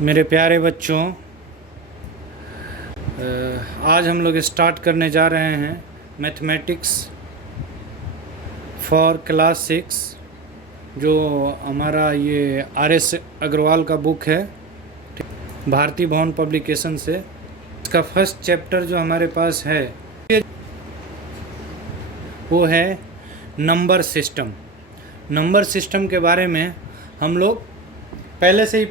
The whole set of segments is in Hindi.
मेरे प्यारे बच्चों, आज हम लोग स्टार्ट करने जा रहे हैं मैथमेटिक्स फॉर क्लास 6, जो हमारा ये RS अग्रवाल का बुक है, भारती भवन पब्लिकेशन से। इसका फर्स्ट चैप्टर जो हमारे पास है वो है नंबर सिस्टम। नंबर सिस्टम के बारे में हम लोग पहले से ही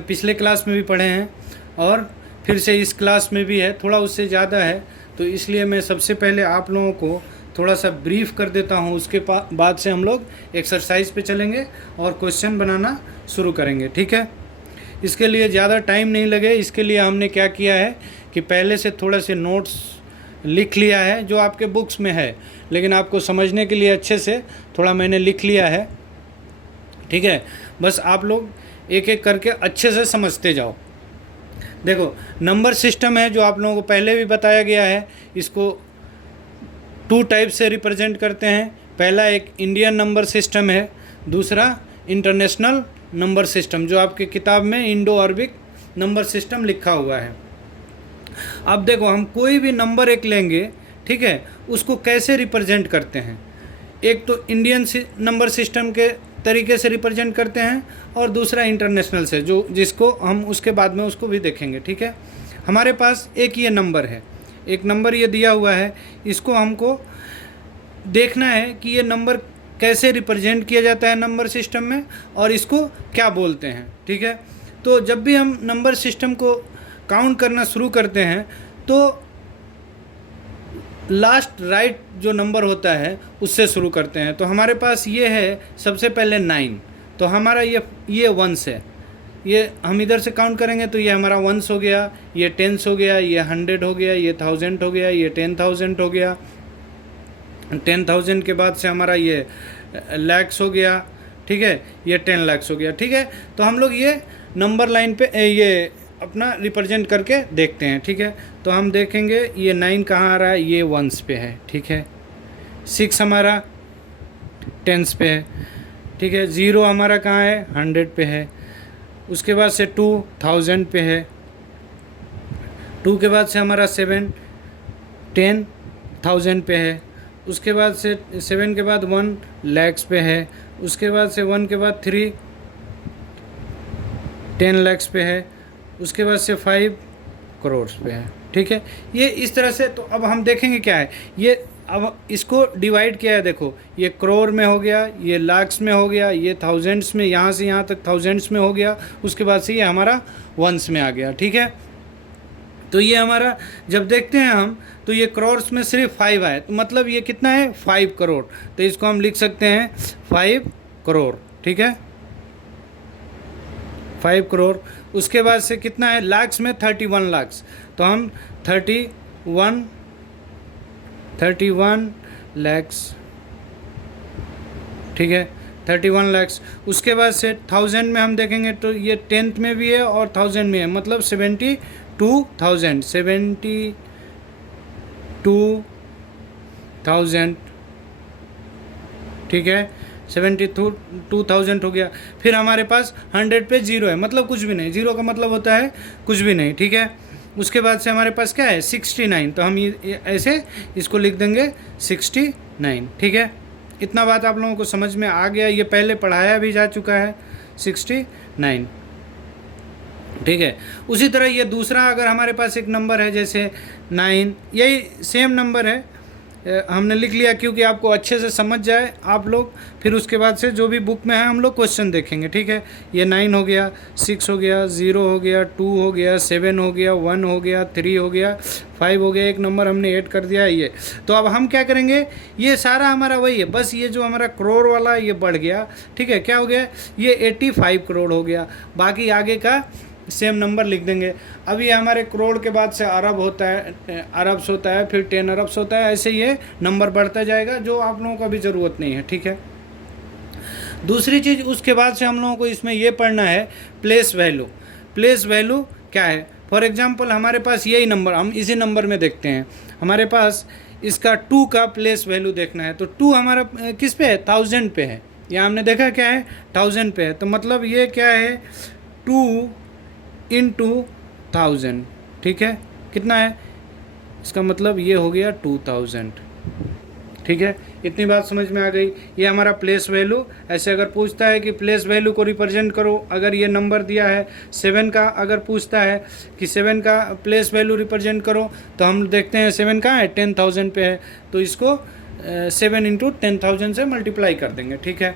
पिछले क्लास में भी पढ़े हैं और फिर से इस क्लास में भी है, थोड़ा उससे ज़्यादा है, तो इसलिए मैं सबसे पहले आप लोगों को थोड़ा सा ब्रीफ कर देता हूँ। उसके बाद से हम लोग एक्सरसाइज पे चलेंगे और क्वेश्चन बनाना शुरू करेंगे, ठीक है। इसके लिए ज़्यादा टाइम नहीं लगे, इसके लिए हमने क्या किया है कि पहले से थोड़ा से नोट्स लिख लिया है जो आपके बुक्स में है, लेकिन आपको समझने के लिए अच्छे से थोड़ा मैंने लिख लिया है, ठीक है। बस आप लोग एक एक करके अच्छे से समझते जाओ। देखो, नंबर सिस्टम है जो आप लोगों को पहले भी बताया गया है। इसको 2 टाइप से रिप्रेजेंट करते हैं। पहला एक इंडियन नंबर सिस्टम है, दूसरा इंटरनेशनल नंबर सिस्टम, जो आपकी किताब में इंडो अरबिक नंबर सिस्टम लिखा हुआ है। अब देखो, हम कोई भी नंबर एक लेंगे, ठीक है, उसको कैसे रिप्रेजेंट करते हैं। एक तो इंडियन नंबर सिस्टम के तरीके से रिप्रेजेंट करते हैं और दूसरा इंटरनेशनल से, जो जिसको हम उसके बाद में उसको भी देखेंगे, ठीक है। हमारे पास एक ये नंबर है, एक नंबर ये दिया हुआ है, इसको हमको देखना है कि ये नंबर कैसे रिप्रेजेंट किया जाता है नंबर सिस्टम में और इसको क्या बोलते हैं, ठीक है। तो जब भी हम नंबर सिस्टम को काउंट करना शुरू करते हैं तो लास्ट राइट जो नंबर होता है उससे शुरू करते हैं। तो हमारे पास ये है सबसे पहले 9, तो हमारा ये वंस है। ये हम इधर से काउंट करेंगे तो ये हमारा वंस हो गया, ये टेंस हो गया, ये 100 हो गया, ये 1000 हो गया, ये 10,000 हो गया। 10,000 के बाद से हमारा ये लैक्स हो गया, ठीक है, ये 10 लाख हो गया, ठीक है। तो हम लोग ये नंबर लाइन पे ये अपना रिप्रेजेंट करके देखते हैं, ठीक है। तो हम देखेंगे ये 9 कहाँ आ रहा है, ये वंस पे है, ठीक है। 6 हमारा टेंस पे है, ठीक है। 0 हमारा कहाँ है, 100 पे है। उसके बाद से 2 1000 पे है। 2 के बाद से हमारा 7 10,000 पे है। उसके बाद से 7 के बाद 1 लैक्स पे है। उसके बाद से 1 के बाद 3 10 लैक्स पे है। उसके बाद से 5 करोड़ पे है, ठीक है। ये इस तरह से। तो अब हम देखेंगे क्या है ये, अब इसको डिवाइड किया है। देखो, ये करोड़ में हो गया, ये लाख्स में हो गया, ये थाउजेंड्स में, यहाँ से यहाँ तक थाउजेंड्स में हो गया। उसके बाद से ये हमारा वंस में आ गया, ठीक है। तो ये हमारा जब देखते हैं हम, तो ये करोड़्स में सिर्फ 5 आए, तो मतलब ये कितना है, 5 करोड़। तो इसको हम लिख सकते हैं 5 करोड़, ठीक है, 5 करोड़। उसके बाद से कितना है, लाख्स में 31 लाख्स, तो हम 31 लैक्स, ठीक है, 31 लैक्स। उसके बाद से 1000 में हम देखेंगे तो ये 10th में भी है और 1000 में है, मतलब 72,000, ठीक है, 72,000 हो गया। फिर हमारे पास 100 पे 0 है, मतलब कुछ भी नहीं। 0 का मतलब होता है कुछ भी नहीं, ठीक है। उसके बाद से हमारे पास क्या है, 69, तो हम ये ऐसे इसको लिख देंगे 69, ठीक है। इतना बात आप लोगों को समझ में आ गया, ये पहले पढ़ाया भी जा चुका है, 69, ठीक है। उसी तरह ये दूसरा, अगर हमारे पास एक नंबर है जैसे 9, यही सेम नंबर है, हमने लिख लिया क्योंकि आपको अच्छे से समझ जाए आप लोग। फिर उसके बाद से जो भी बुक में है हम लोग क्वेश्चन देखेंगे, ठीक है। ये 9 हो गया, 6 हो गया, 0 हो गया, 2 हो गया, 7 हो गया, 1 हो गया, 3 हो गया, 5 हो गया, एक नंबर हमने ऐड कर दिया ये। तो अब हम क्या करेंगे, ये सारा हमारा वही है, बस ये जो हमारा करोड़ वाला ये बढ़ गया, ठीक है। क्या हो गया, ये 85 करोड़ हो गया। बाकी आगे का सेम नंबर लिख देंगे। अब ये हमारे करोड़ के बाद से अरब होता है, अरब्स होता है, फिर 10 अरब्स होता है, ऐसे ये नंबर बढ़ता जाएगा, जो आप लोगों का भी ज़रूरत नहीं है, ठीक है। दूसरी चीज़ उसके बाद से हम लोगों को इसमें ये पढ़ना है प्लेस वैल्यू। प्लेस वैल्यू क्या है, फॉर एग्जांपल हमारे पास यही नंबर, हम इसी नंबर में देखते हैं, हमारे पास इसका 2 का प्लेस वैल्यू देखना है। तो 2 हमारा किस पे है, 1000 पे है। यहाँ हमने देखा क्या है, 1000 पे है, तो मतलब ये क्या है, 2 इंटू 1000, ठीक है, कितना है, इसका मतलब ये हो गया 2000, ठीक है। इतनी बात समझ में आ गई। ये हमारा प्लेस वैल्यू। ऐसे अगर पूछता है कि प्लेस वैल्यू को रिप्रेजेंट करो, अगर ये नंबर दिया है 7 का, अगर पूछता है कि 7 का प्लेस वैल्यू रिप्रेजेंट करो, तो हम देखते हैं 7 कहाँ है, 10,000 पे है, तो इसको 7 इंटू 10,000 से मल्टीप्लाई कर देंगे, ठीक है।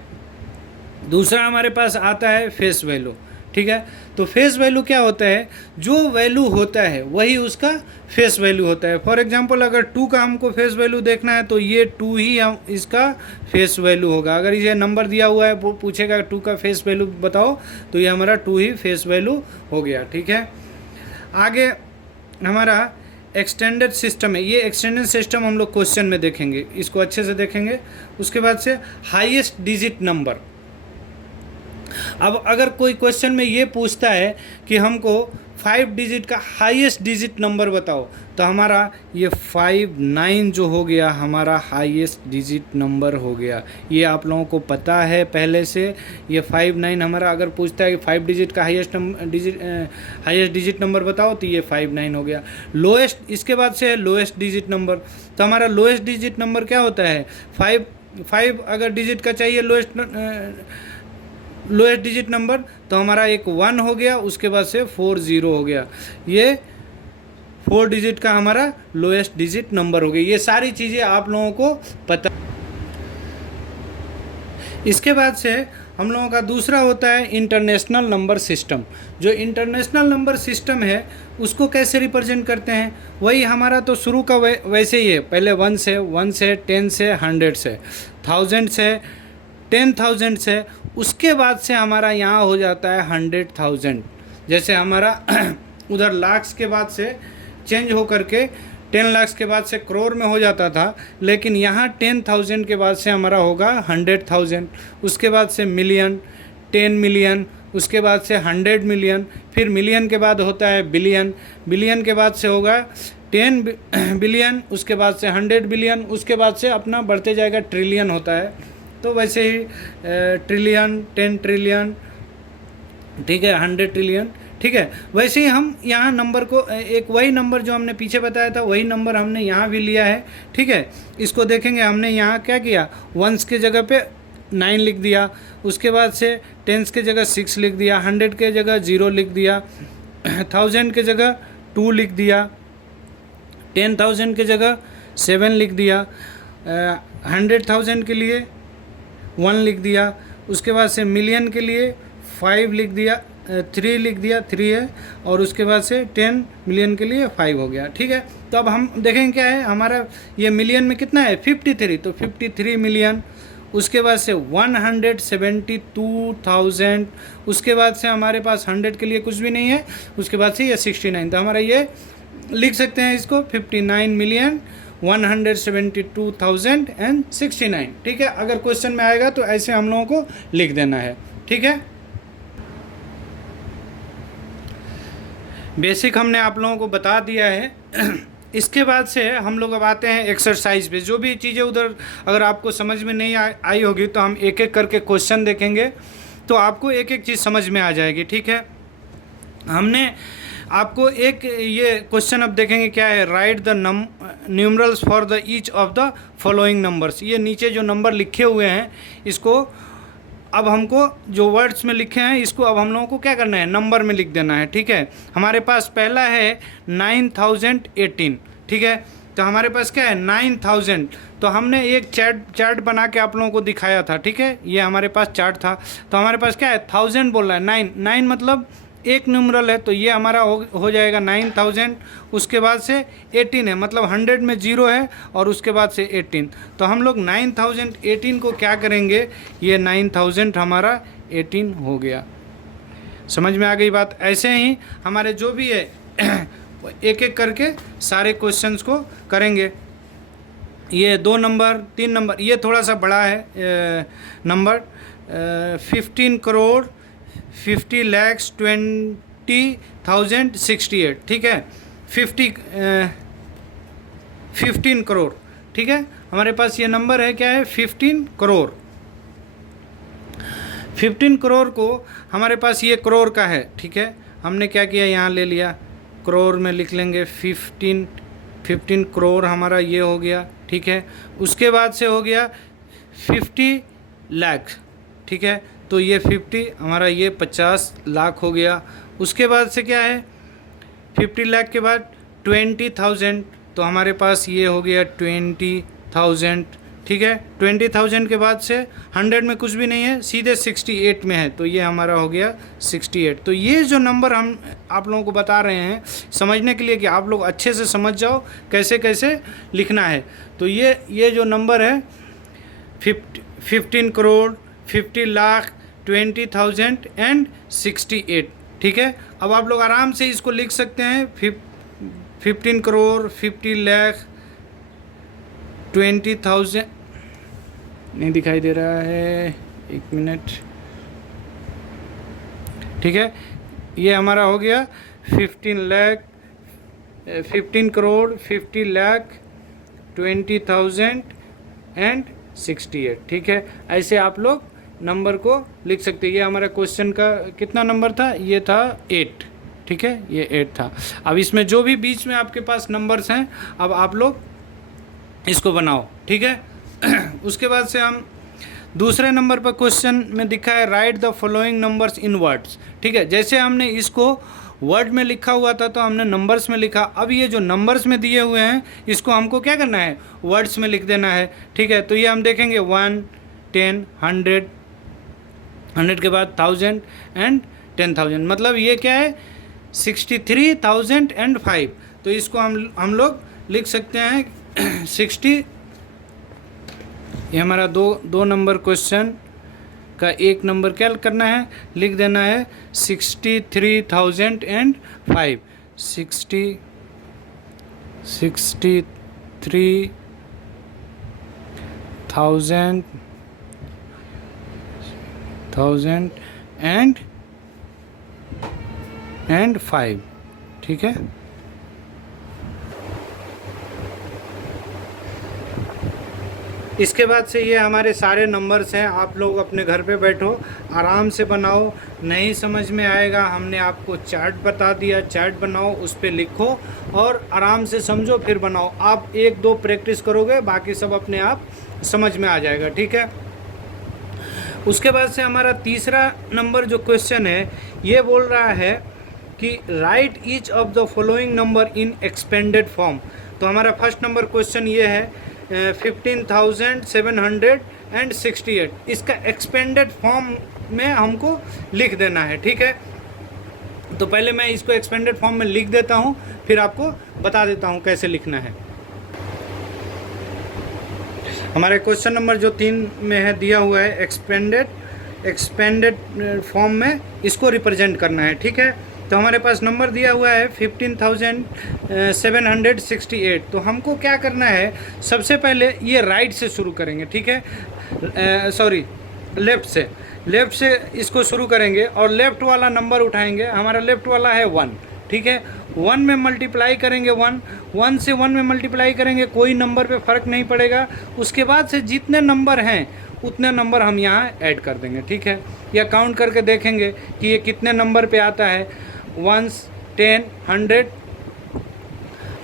दूसरा हमारे पास आता है फेस वैल्यू, ठीक है। तो फेस वैल्यू क्या होता है, जो वैल्यू होता है वही उसका फेस वैल्यू होता है। फॉर एग्जांपल अगर 2 का हमको फेस वैल्यू देखना है तो ये 2 ही हम इसका फेस वैल्यू होगा। अगर ये नंबर दिया हुआ है, वो पूछेगा 2 का फेस वैल्यू बताओ, तो ये हमारा 2 ही फेस वैल्यू हो गया, ठीक है। आगे हमारा एक्सटेंडेड सिस्टम है। ये एक्सटेंडेड सिस्टम हम लोग क्वेश्चन में देखेंगे, इसको अच्छे से देखेंगे। उसके बाद से हाईएस्ट डिजिट नंबर। अब अगर कोई क्वेश्चन में ये पूछता है कि हमको 5 डिजिट का हाईएस्ट डिजिट नंबर बताओ, तो हमारा ये 59 जो हो गया हमारा हाईएस्ट डिजिट नंबर हो गया। ये आप लोगों को पता है पहले से। ये 59 हमारा अगर पूछता है कि 5 डिजिट का हाईएस्ट डिजिट नंबर बताओ, तो ये 59 हो गया। लोएस्ट, इसके बाद से है लोएस्ट डिजिट नंबर। तो हमारा लोएस्ट डिजिट नंबर क्या होता है, 5 अगर डिजिट का चाहिए लोएस्ट डिजिट नंबर, तो हमारा एक 1 हो गया, उसके बाद से 40 हो गया। ये 4 डिजिट का हमारा लोएस्ट डिजिट नंबर हो गया। ये सारी चीज़ें आप लोगों को पता। इसके बाद से हम लोगों का दूसरा होता है इंटरनेशनल नंबर सिस्टम। जो इंटरनेशनल नंबर सिस्टम है उसको कैसे रिप्रेजेंट करते हैं, वही हमारा तो शुरू का वैसे ही है। पहले 1 से 10 से 100 से 1000 से 10,000 से, उसके बाद से हमारा यहाँ हो जाता है 100,000। जैसे हमारा उधर लाख्स के बाद से चेंज हो करके 10 लाख के बाद से करोड़ में हो जाता था, लेकिन यहाँ 10,000 के बाद से हमारा होगा 100,000, उसके बाद से मिलियन, 10 मिलियन, उसके बाद से 100 मिलियन, फिर मिलियन के बाद होता है बिलियन, बिलियन के बाद से होगा 10 बिलियन, उसके बाद से 100 बिलियन, उसके बाद से अपना बढ़ते जाएगा ट्रिलियन होता है। तो वैसे ही ट्रिलियन, 10 ट्रिलियन, ठीक है, 100 ट्रिलियन, ठीक है। वैसे ही हम यहाँ नंबर को एक वही नंबर जो हमने पीछे बताया था वही नंबर हमने यहाँ भी लिया है, ठीक है। इसको देखेंगे, हमने यहाँ क्या किया, 1s के जगह पे 9 लिख दिया, उसके बाद से 10s के जगह 6 लिख दिया, 100 के जगह 0 लिख दिया, 1000 के जगह 2 लिख दिया, 10,000 के जगह 7 लिख दिया, 100,000 के लिए 1 लिख दिया, उसके बाद से मिलियन के लिए 5 लिख दिया, 3 लिख दिया, 3 है, और उसके बाद से 10 मिलियन के लिए 5 हो गया, ठीक है। तो अब हम देखेंगे क्या है हमारा, ये मिलियन में कितना है 53, तो 53 मिलियन, उसके बाद से 172,000, उसके बाद से हमारे पास 100 के लिए कुछ भी नहीं है, उसके बाद से ये 69, तो हमारा ये लिख सकते हैं इसको 59,172,069, ठीक है। अगर क्वेश्चन में आएगा तो ऐसे हम लोगों को लिख देना है, ठीक है। बेसिक हमने आप लोगों को बता दिया है। इसके बाद से हम लोग अब आते हैं एक्सरसाइज पे। जो भी चीज़ें उधर अगर आपको समझ में नहीं आई होगी तो हम एक एक करके क्वेश्चन देखेंगे, तो आपको एक एक चीज़ समझ में आ जाएगी, ठीक है। हमने आपको एक ये क्वेश्चन अब देखेंगे क्या है, right the numerals for the each of the following numbers. ये नीचे जो नंबर लिखे हुए हैं इसको अब हमको जो वर्ड्स में लिखे हैं इसको अब हम लोगों को क्या करना है, नंबर में लिख देना है, ठीक है। हमारे पास पहला है 9018, ठीक है। तो हमारे पास क्या है 9000, तो हमने एक चार्ट बना के आप लोगों को दिखाया था, ठीक है। ये हमारे पास चार्ट था, तो हमारे पास क्या है 1000 बोल रहा है, 9 मतलब एक न्यूमरल है, तो ये हमारा हो जाएगा 9000। उसके बाद से 18 है, मतलब 100 में 0 है, और उसके बाद से 18, तो हम लोग 9018 को क्या करेंगे, ये 9000 हमारा 18 हो गया। समझ में आ गई बात। ऐसे ही हमारे जो भी है एक एक करके सारे क्वेश्चंस को करेंगे। ये 2 नंबर 3 नंबर, ये थोड़ा सा बड़ा है नंबर, 15 करोड़ 50,20,068, ठीक है। 15 करोड़, ठीक है। हमारे पास ये नंबर है क्या है 15 करोड़। 15 करोड़ को हमारे पास ये करोड़ का है, ठीक है। हमने क्या किया, यहाँ ले लिया, करोड़ में लिख लेंगे 15 करोड़ हमारा ये हो गया, ठीक है। उसके बाद से हो गया 50 लाख, ठीक है, तो ये 50 हमारा ये 50 लाख हो गया। उसके बाद से क्या है, 50 लाख के बाद 20,000, तो हमारे पास ये हो गया 20,000, ठीक है। 20,000 के बाद से 100 में कुछ भी नहीं है, सीधे 68 में है, तो ये हमारा हो गया 68। तो ये जो नंबर हम आप लोगों को बता रहे हैं समझने के लिए कि आप लोग अच्छे से समझ जाओ कैसे कैसे लिखना है। तो ये जो नंबर है 15 करोड़, 50 लाख, 20,000 एंड 68, ठीक है। अब आप लोग आराम से इसको लिख सकते हैं, 15 करोड़, 50 लाख, 20,000, नहीं दिखाई दे रहा है, एक मिनट, ठीक है। ये हमारा हो गया 15 करोड़, 50 लाख, 20,000 एंड 68, ठीक है। ऐसे आप लोग नंबर को लिख सकते हैं। ये हमारा क्वेश्चन का कितना नंबर था, ये था 8, ठीक है, ये 8 था। अब इसमें जो भी बीच में आपके पास नंबर्स हैं, अब आप लोग इसको बनाओ, ठीक है। उसके बाद से हम दूसरे नंबर पर क्वेश्चन में दिखा है right the following numbers in words, ठीक है। जैसे हमने इसको वर्ड में लिखा हुआ था तो हमने नंबर्स में लिखा, अब ये जो नंबर्स में दिए हुए हैं इसको हमको क्या करना है, वर्ड्स में लिख देना है, ठीक है। तो ये हम देखेंगे 1, 10, 100 के बाद 1000 एंड 10,000, मतलब ये क्या है 63,005। तो इसको हम लोग लिख सकते हैं 60, ये हमारा दो नंबर क्वेश्चन का एक नंबर क्या करना है, लिख देना है 63,005, 63,000 एंड 5, ठीक है। इसके बाद से ये हमारे सारे नंबर्स हैं, आप लोग अपने घर पे बैठो आराम से बनाओ। नहीं समझ में आएगा, हमने आपको चार्ट बता दिया, चार्ट बनाओ, उस पर लिखो और आराम से समझो, फिर बनाओ। आप 1-2 प्रैक्टिस करोगे, बाकी सब अपने आप समझ में आ जाएगा, ठीक है। उसके बाद से हमारा तीसरा नंबर जो क्वेश्चन है ये बोल रहा है कि right each of the following number in expanded form. तो हमारा फर्स्ट नंबर क्वेश्चन ये है 15,768, इसका एक्सपेंडेड फॉर्म में हमको लिख देना है, ठीक है। तो पहले मैं इसको एक्सपेंडेड फॉर्म में लिख देता हूँ, फिर आपको बता देता हूँ कैसे लिखना है। हमारे क्वेश्चन नंबर जो 3 में है दिया हुआ है एक्सपेंडेड फॉर्म में इसको रिप्रेजेंट करना है, ठीक है। तो हमारे पास नंबर दिया हुआ है 15,768। तो हमको क्या करना है, सबसे पहले ये राइट से शुरू करेंगे, ठीक है, लेफ़्ट से इसको शुरू करेंगे और लेफ़्ट वाला नंबर उठाएंगे। हमारा लेफ़्ट वाला है 1, ठीक है। 1 में मल्टीप्लाई करेंगे, 1 से 1 में मल्टीप्लाई करेंगे, कोई नंबर पे फ़र्क नहीं पड़ेगा। उसके बाद से जितने नंबर हैं उतने नंबर हम यहाँ ऐड कर देंगे, ठीक है। या काउंट करके देखेंगे कि ये कितने नंबर पे आता है, 1, 10, 100,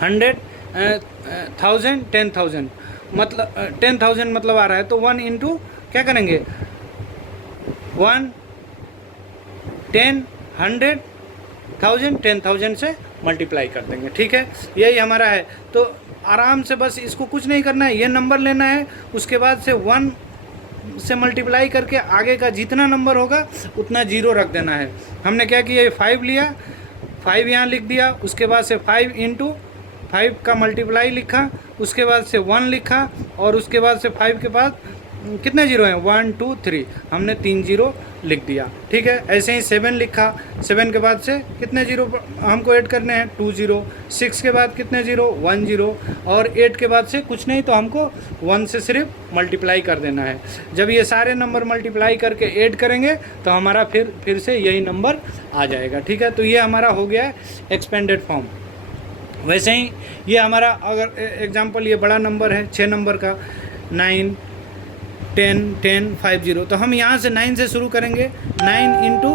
1000, 10,000, मतलब 10,000 मतलब आ रहा है। तो 1 इंटू क्या करेंगे, 1, 10, 100, 1000, 10,000 से मल्टीप्लाई कर देंगे, ठीक है। यही हमारा है। तो आराम से बस इसको कुछ नहीं करना है, ये नंबर लेना है, उसके बाद से 1 से मल्टीप्लाई करके आगे का जितना नंबर होगा उतना 0 रख देना है। हमने क्या किया, ये 5 लिया, 5 यहाँ लिख दिया, उसके बाद से 5 इंटू 5 का मल्टीप्लाई लिखा, उसके बाद से 1 लिखा और उसके बाद से 5 के बाद कितने 0 हैं, 1, 2, 3, हमने 3 0 लिख दिया, ठीक है। ऐसे ही 7 लिखा, 7 के बाद से कितने 0 हमको ऐड करने हैं, 2 0, 6 के बाद कितने 0, 1 0 और 8 के बाद से कुछ नहीं, तो हमको 1 से सिर्फ मल्टीप्लाई कर देना है। जब ये सारे नंबर मल्टीप्लाई करके ऐड करेंगे तो हमारा फिर से यही नंबर आ जाएगा, ठीक है। तो ये हमारा हो गया एक्सपेंडेड फॉर्म। वैसे ही ये हमारा अगर एग्जाम्पल ये बड़ा नंबर है 6 नंबर का, 9, 10, 10, 5 0, तो हम यहाँ से 9 से शुरू करेंगे, 9 इंटू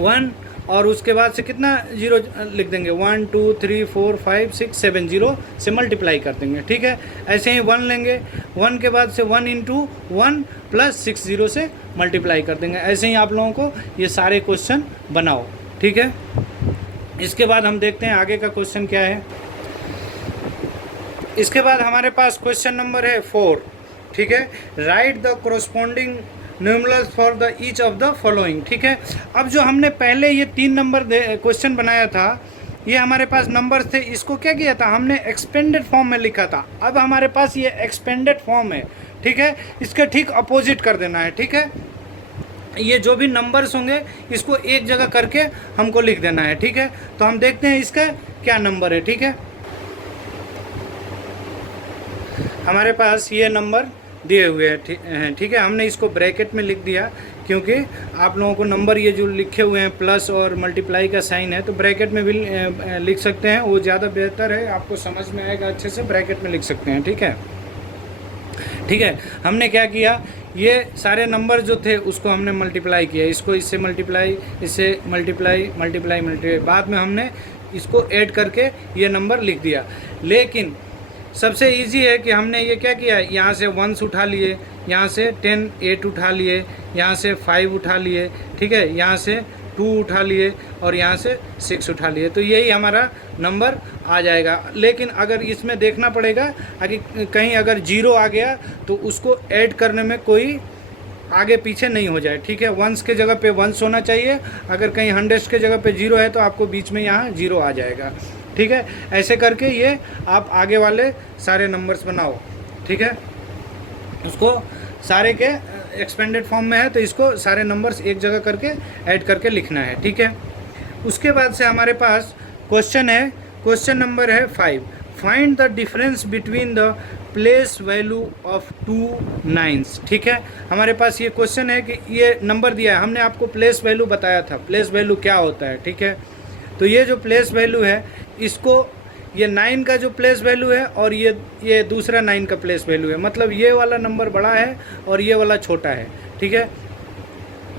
1 और उसके बाद से कितना जीरो लिख देंगे, 1 2 3 4 5 6 7 जीरो से मल्टीप्लाई कर देंगे, ठीक है। ऐसे ही 1 लेंगे, 1 के बाद से 1 इंटू 1 प्लस 6 जीरो से मल्टीप्लाई कर देंगे। ऐसे ही आप लोगों को ये सारे क्वेश्चन बनाओ, ठीक है। इसके बाद हम देखते हैं आगे का क्वेश्चन क्या है। इसके बाद हमारे पास क्वेश्चन नंबर है 4, ठीक है। Right the corresponding numerals for the each of the following, ठीक है। अब जो हमने पहले ये 3 नंबर क्वेश्चन बनाया था, ये हमारे पास नंबर्स थे, इसको क्या किया था हमने एक्सपेंडेड फॉर्म में लिखा था। अब हमारे पास ये एक्सपेंडेड फॉर्म है, ठीक है। इसके ठीक अपोजिट कर देना है, ठीक है। ये जो भी नंबर्स होंगे इसको एक जगह करके हमको लिख देना है, ठीक है। तो हम देखते हैं इसका क्या नंबर है, ठीक है। हमारे पास ये नंबर दिए हुए हैं, ठीक है। हमने इसको ब्रैकेट में लिख दिया क्योंकि आप लोगों को नंबर ये जो लिखे हुए हैं प्लस और मल्टीप्लाई का साइन है, तो ब्रैकेट में भी लिख सकते हैं, वो ज़्यादा बेहतर है, आपको समझ में आएगा अच्छे से, ब्रैकेट में लिख सकते हैं, ठीक है। ठीक है, हमने क्या किया, ये सारे नंबर जो थे उसको हमने मल्टीप्लाई किया, इसको इससे मल्टीप्लाई, इससे मल्टीप्लाई मल्टीप्लाई मल्टीप्लाई, बाद में हमने इसको ऐड करके ये नंबर लिख दिया। लेकिन सबसे इजी है कि हमने ये क्या किया, यहाँ से 1s उठा लिए, यहाँ से 10 8 उठा लिए, यहाँ से 5 उठा लिए, ठीक है, यहाँ से 2 उठा लिए और यहाँ से 6 उठा लिए, तो यही हमारा नंबर आ जाएगा। लेकिन अगर इसमें देखना पड़ेगा कि कहीं अगर 0 आ गया तो उसको ऐड करने में कोई आगे पीछे नहीं हो जाए, ठीक है। 1s के जगह पे 1s होना चाहिए, अगर कहीं 100 के जगह पे 0 है तो आपको बीच में यहाँ 0 आ जाएगा, ठीक है। ऐसे करके ये आप आगे वाले सारे नंबर्स बनाओ, ठीक है। उसको सारे के एक्सपेंडेड फॉर्म में है तो इसको सारे नंबर्स एक जगह करके ऐड करके लिखना है, ठीक है। उसके बाद से हमारे पास क्वेश्चन है, क्वेश्चन नंबर है 5, find the difference between the place value of 2 9s, ठीक है। हमारे पास ये क्वेश्चन है कि ये नंबर दिया है, हमने आपको प्लेस वैल्यू बताया था, प्लेस वैल्यू क्या होता है, ठीक है। तो ये जो प्लेस वैल्यू है, इसको ये 9 का जो प्लेस वैल्यू है और ये दूसरा 9 का प्लेस वैल्यू है, मतलब ये वाला नंबर बड़ा है और ये वाला छोटा है, ठीक है,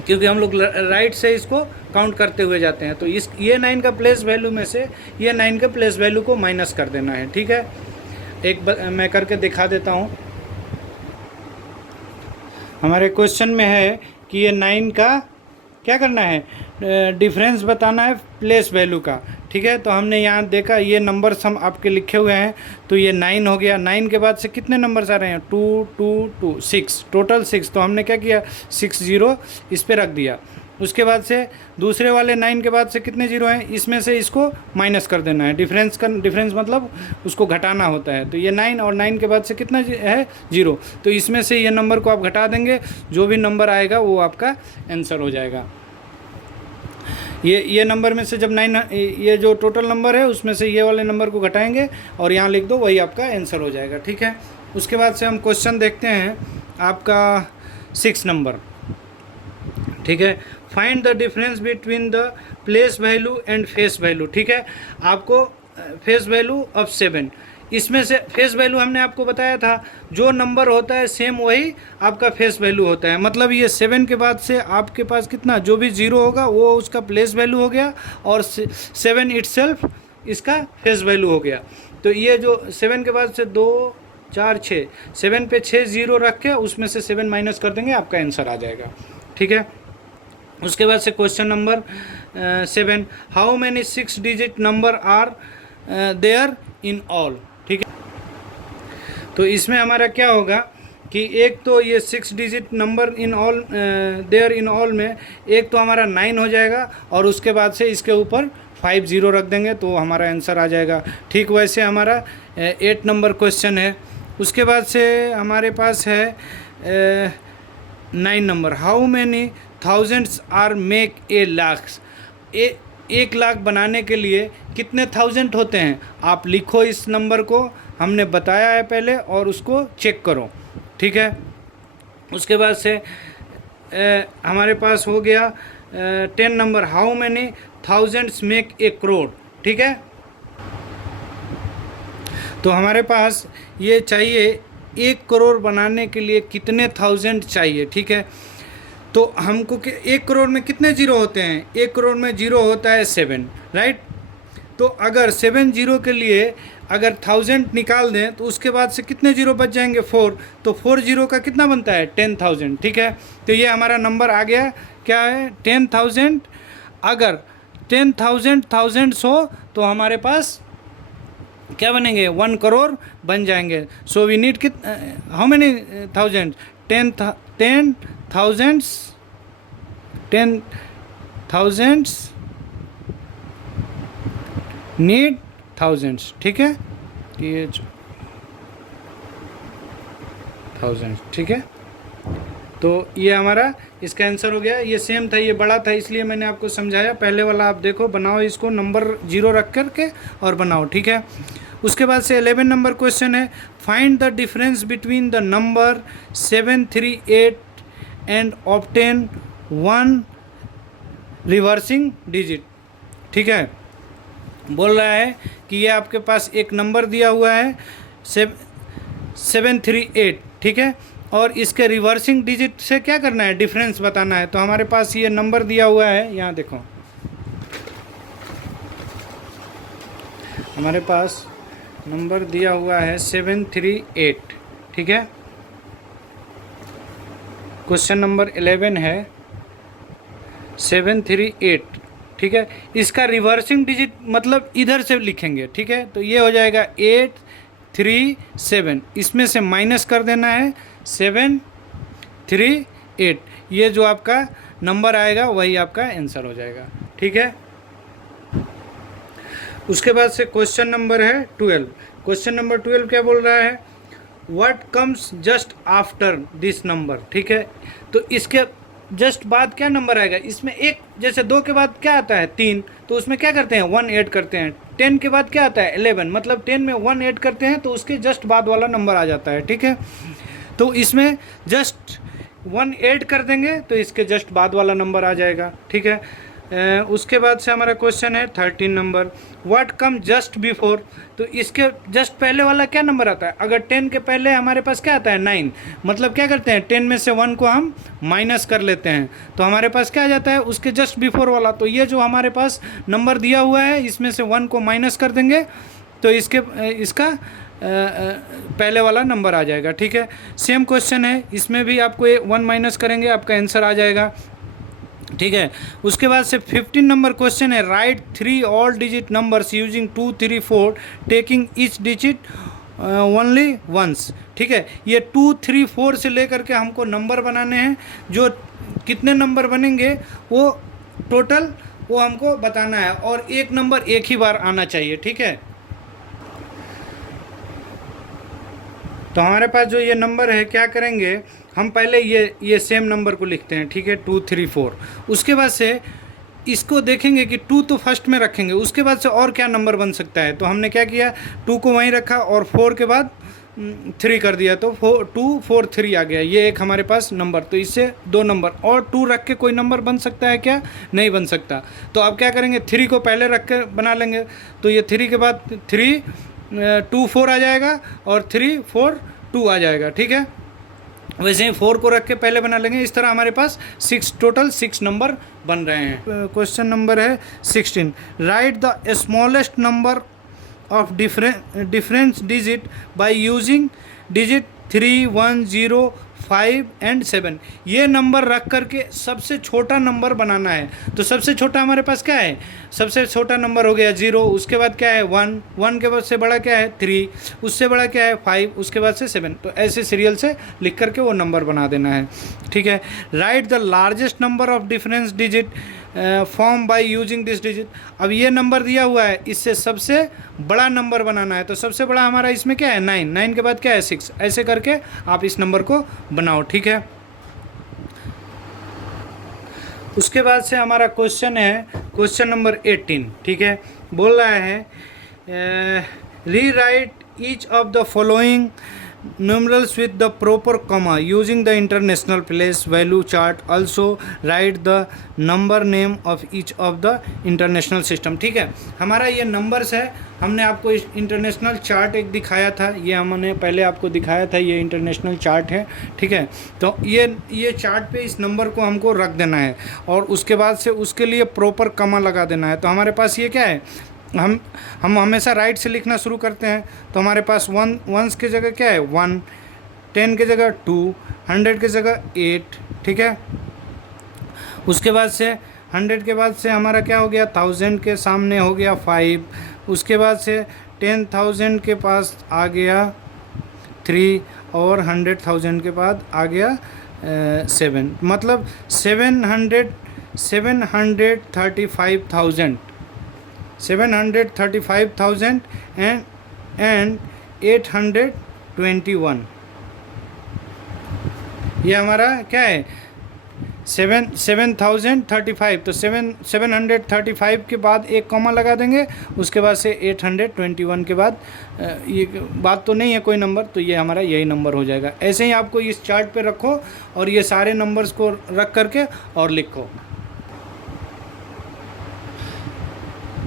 क्योंकि हम लोग राइट से इसको काउंट करते हुए जाते हैं। तो ये 9 का प्लेस वैल्यू में से ये 9 का प्लेस वैल्यू को माइनस कर देना है, ठीक है। मैं करके दिखा देता हूँ। हमारे क्वेश्चन में है कि ये 9 का क्या करना है, डिफरेंस बताना है प्लेस वैल्यू का, ठीक है। तो हमने यहाँ देखा ये नंबर्स हम आपके लिखे हुए हैं, तो ये 9 हो गया। 9 के बाद से कितने नंबर्स आ रहे हैं, 2 2 2 6, टोटल 6। तो हमने क्या किया, 6 0 इस पे रख दिया। उसके बाद से दूसरे वाले 9 के बाद से कितने जीरो हैं, इसमें से इसको माइनस कर देना है। डिफरेंस मतलब उसको घटाना होता है। तो ये 9 और 9 के बाद से कितना है, 0। तो इसमें से ये नंबर को आप घटा देंगे, जो भी नंबर आएगा वो आपका आंसर हो जाएगा। ये नंबर में से जब 9, ये जो टोटल नंबर है उसमें से ये वाले नंबर को घटाएंगे और यहाँ लिख दो, वही आपका आंसर हो जाएगा, ठीक है। उसके बाद से हम क्वेश्चन देखते हैं आपका 6 नंबर, ठीक है। Find the difference between the place value and face value, ठीक है। आपको फेस वैल्यू ऑफ 7, इसमें से फेस वैल्यू हमने आपको बताया था, जो नंबर होता है सेम वही आपका फेस वैल्यू होता है। मतलब ये 7 के बाद से आपके पास कितना, जो भी 0 होगा वो उसका प्लेस वैल्यू हो गया और 7 इटसेल्फ इसका फेस वैल्यू हो गया। तो ये जो 7 के बाद से 2 4 6, 7 पे 6 0 रख के उसमें से 7 माइनस कर देंगे, आपका आंसर आ जाएगा, ठीक है। उसके बाद से question number 7, how many 6 digit number are there in all, ठीक है। तो इसमें हमारा क्या होगा कि एक तो ये 6 digit number in all, there in all में एक तो हमारा 9 हो जाएगा और उसके बाद से इसके ऊपर 5 0 रख देंगे तो हमारा आंसर आ जाएगा। ठीक वैसे हमारा 8 नंबर क्वेश्चन है। उसके बाद से हमारे पास है 9 number, how many thousands are make a lakhs, 1 lakh बनाने के लिए कितने थाउजेंड होते हैं, आप लिखो इस नंबर को, हमने बताया है पहले, और उसको चेक करो, ठीक है। उसके बाद से हमारे पास हो गया 10 number, how many thousands make a crore, ठीक है। तो हमारे पास ये चाहिए 1 करोड़ बनाने के लिए कितने थाउजेंड चाहिए, ठीक है। तो हमको 1 करोड़ में कितने जीरो होते हैं? 1 करोड़ में जीरो होता है 7, राइट। तो अगर 7 जीरो के लिए अगर 1000 निकाल दें तो उसके बाद से कितने जीरो बच जाएंगे? 4। तो 4 जीरो का कितना बनता है? 10,000, ठीक है। तो ये हमारा नंबर आ गया, क्या है? 10,000। अगर 10,000 थाउजेंड्स हो तो हमारे पास क्या बनेंगे? 1 करोड़ बन जाएंगे। So we need how many thousand? 10,000 need thousands, ठीक है। ये 1000, ठीक है। तो ये हमारा इसका आंसर हो गया। ये सेम था, ये बड़ा था, इसलिए मैंने आपको समझाया। पहले वाला आप देखो, बनाओ इसको, नंबर जीरो रख करके और बनाओ, ठीक है। उसके बाद से 11 नंबर क्वेश्चन है, find the difference between the number 738 and obtain 1 reversing digit, ठीक है। बोल रहा है कि ये आपके पास एक नंबर दिया हुआ है 738, ठीक है, और इसके रिवर्सिंग डिजिट से क्या करना है? डिफरेंस बताना है। तो हमारे पास ये नंबर दिया हुआ है, यहाँ देखो, हमारे पास नंबर दिया हुआ है 738, ठीक है। क्वेश्चन नंबर 11 है 738, ठीक है। इसका रिवर्सिंग डिजिट मतलब इधर से लिखेंगे, ठीक है। तो ये हो जाएगा 837, इसमें से माइनस कर देना है 738। ये जो आपका नंबर आएगा वही आपका आंसर हो जाएगा, ठीक है। उसके बाद से क्वेश्चन नंबर है 12। क्वेश्चन नंबर 12 क्या बोल रहा है? What comes just after this number, ठीक है। तो इसके जस्ट बाद क्या नंबर आएगा? इसमें एक, जैसे 2 के बाद क्या आता है? 3, तो उसमें क्या करते हैं? 1 ऐड करते हैं। 10 के बाद क्या आता है? 11, मतलब 10 में 1 ऐड करते हैं तो उसके जस्ट बाद वाला नंबर आ जाता है, ठीक है। तो इसमें जस्ट 1 ऐड कर देंगे तो इसके जस्ट बाद वाला नंबर आ जाएगा, ठीक है। उसके बाद से हमारा क्वेश्चन है 13 number, what come just before. तो इसके जस्ट पहले वाला क्या नंबर आता है? अगर 10 के पहले हमारे पास क्या आता है? 9, मतलब क्या करते हैं? 10 में से 1 को हम माइनस कर लेते हैं तो हमारे पास क्या आ जाता है? उसके जस्ट बिफोर वाला। तो ये जो हमारे पास नंबर दिया हुआ है इसमें से 1 को माइनस कर देंगे तो इसका पहले वाला नंबर आ जाएगा, ठीक है। सेम क्वेश्चन है, इसमें भी आपको 1 माइनस करेंगे, आपका आंसर आ जाएगा, ठीक है। उसके बाद से 15 नंबर क्वेश्चन है, write 3 all digit numbers using 2, 3, 4 taking each digit only once, ठीक है। ये 2, 3, 4 से लेकर के हमको नंबर बनाने हैं। जो कितने नंबर बनेंगे वो टोटल वो हमको बताना है, और एक नंबर एक ही बार आना चाहिए, ठीक है। तो हमारे पास जो ये नंबर है, क्या करेंगे हम? पहले ये सेम नंबर को लिखते हैं, ठीक है, 2, 3, 4। उसके बाद से इसको देखेंगे कि 2 तो फर्स्ट में रखेंगे, उसके बाद से और क्या नंबर बन सकता है। तो हमने क्या किया? 2 को वहीं रखा और 4 के बाद 3 कर दिया, तो 2, 4, 3 आ गया। ये एक हमारे पास नंबर, तो इससे 2 नंबर, और 2 रख के कोई नंबर बन सकता है क्या? नहीं बन सकता। तो अब क्या करेंगे? 3 को पहले रख के बना लेंगे, तो ये 3 के बाद 3, 2, 4 आ जाएगा और 3, 4, 2 आ जाएगा, ठीक है। वैसे ही 4 को रख के पहले बना लेंगे। इस तरह हमारे पास टोटल 6 नंबर बन रहे हैं। क्वेश्चन नंबर है 16, right the smallest number of difference digit by using digit 3, 1, 0, 5 and 7। ये नंबर रख करके सबसे छोटा नंबर बनाना है। तो सबसे छोटा हमारे पास क्या है? सबसे छोटा नंबर हो गया 0, उसके बाद क्या है? 1, 1 के बाद से बड़ा क्या है? 3, उससे बड़ा क्या है? 5, उसके बाद से 7। तो ऐसे सीरियल से लिख करके वो नंबर बना देना है, ठीक है। Right the largest number of difference digit form by using this digit. अब ये नंबर दिया हुआ है, इससे सबसे बड़ा नंबर बनाना है। तो सबसे बड़ा हमारा इसमें क्या है? 9, 9 के बाद क्या है? 6। ऐसे करके आप इस नंबर को बनाओ, ठीक है। उसके बाद से हमारा क्वेश्चन है क्वेश्चन नंबर 18, ठीक है। बोल रहा है री right each of the following numerals with the proper comma using the international place value chart. Also write the number name of each of the international system. ठीक है, हमारा ये नंबर्स है. हमने आपको इंटरनेशनल चार्ट एक दिखाया था, ये हमने पहले आपको दिखाया था, ये इंटरनेशनल चार्ट है. ठीक है, तो ये चार्ट पे इस नंबर को हमको रख देना है और उसके बाद से उसके लिए प्रॉपर कमा लगा देना है. तो हमारे पास ये क्या है, हम हमेशा राइट से लिखना शुरू करते हैं. तो हमारे पास वंस की जगह क्या है 1, 10 की जगह 2, 100 की जगह 8. ठीक है, उसके बाद से 100 के बाद से हमारा क्या हो गया, 1000 के सामने हो गया 5. उसके बाद से 10,000 के पास आ गया 3 और 100,000 के बाद आ गया 7. मतलब 735,000 एंड 821. ये हमारा क्या है 7,035. तो 735 के बाद एक कॉमा लगा देंगे, उसके बाद से 821 के बाद ये बात तो नहीं है कोई नंबर, तो ये हमारा यही नंबर हो जाएगा. ऐसे ही आपको इस चार्ट पे रखो और ये सारे नंबर्स को रख करके और लिखो.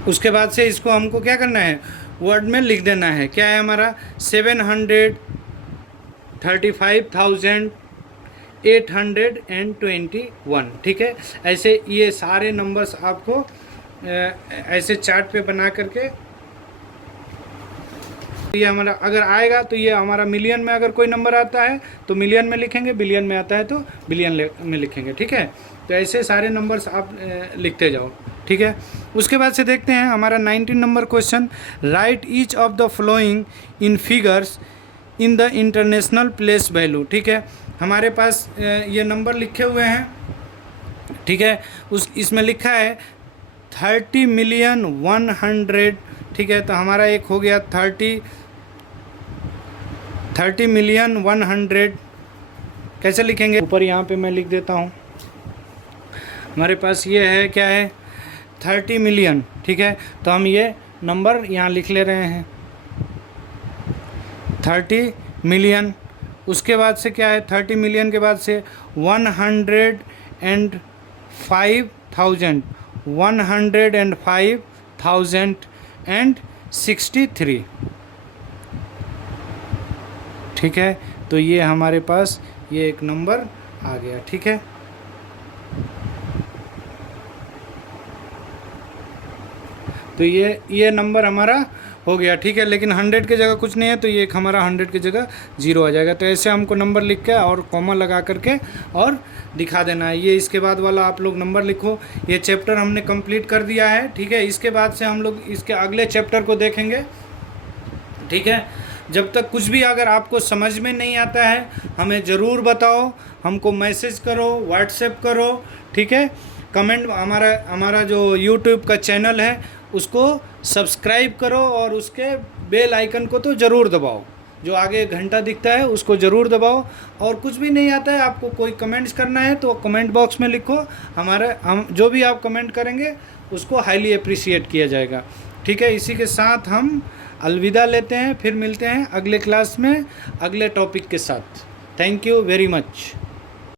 उसके बाद से इसको हमको क्या करना है, वर्ड में लिख देना है. क्या है हमारा 735,821. ठीक है, ऐसे ये सारे नंबर्स आपको ऐसे चार्ट पे बना करके, ये हमारा अगर आएगा तो ये हमारा मिलियन में अगर कोई नंबर आता है तो मिलियन में लिखेंगे, बिलियन में आता है तो बिलियन में लिखेंगे. ठीक है, तो ऐसे सारे नंबर्स आप लिखते जाओ. ठीक है, उसके बाद से देखते हैं हमारा 19 number question. Write each of the following in figures in the international place value. ठीक है, हमारे पास ये नंबर लिखे हुए हैं. ठीक है, इसमें लिखा है 30,000,100. ठीक है, तो हमारा एक हो गया 30,000,100. कैसे लिखेंगे, ऊपर यहाँ पे मैं लिख देता हूँ. हमारे पास ये है क्या है 30 मिलियन. ठीक है, तो हम ये नंबर यहाँ लिख ले रहे हैं 30 मिलियन. उसके बाद से क्या है 30 मिलियन के बाद से 105,063. ठीक है, तो ये हमारे पास ये एक नंबर आ गया. ठीक है, तो ये नंबर हमारा हो गया. ठीक है, लेकिन 100 की जगह कुछ नहीं है, तो ये एक हमारा 100 की जगह 0 आ जाएगा. तो ऐसे हमको नंबर लिख के और कॉमा लगा करके और दिखा देना है. ये इसके बाद वाला आप लोग नंबर लिखो. ये चैप्टर हमने कंप्लीट कर दिया है. ठीक है, इसके बाद से हम लोग इसके अगले चैप्टर को देखेंगे. ठीक है, जब तक कुछ भी अगर आपको समझ में नहीं आता है हमें ज़रूर बताओ, हमको मैसेज करो, व्हाट्सएप करो. ठीक है, कमेंट, हमारा जो यूट्यूब का चैनल है उसको सब्सक्राइब करो और उसके बेल आइकन को तो ज़रूर दबाओ, जो आगे घंटा दिखता है उसको ज़रूर दबाओ. और कुछ भी नहीं आता है आपको, कोई कमेंट्स करना है तो कमेंट बॉक्स में लिखो. हम जो भी आप कमेंट करेंगे उसको हाईली अप्रिशिएट किया जाएगा. ठीक है, इसी के साथ हम अलविदा लेते हैं, फिर मिलते हैं अगले क्लास में अगले टॉपिक के साथ. Thank you very much.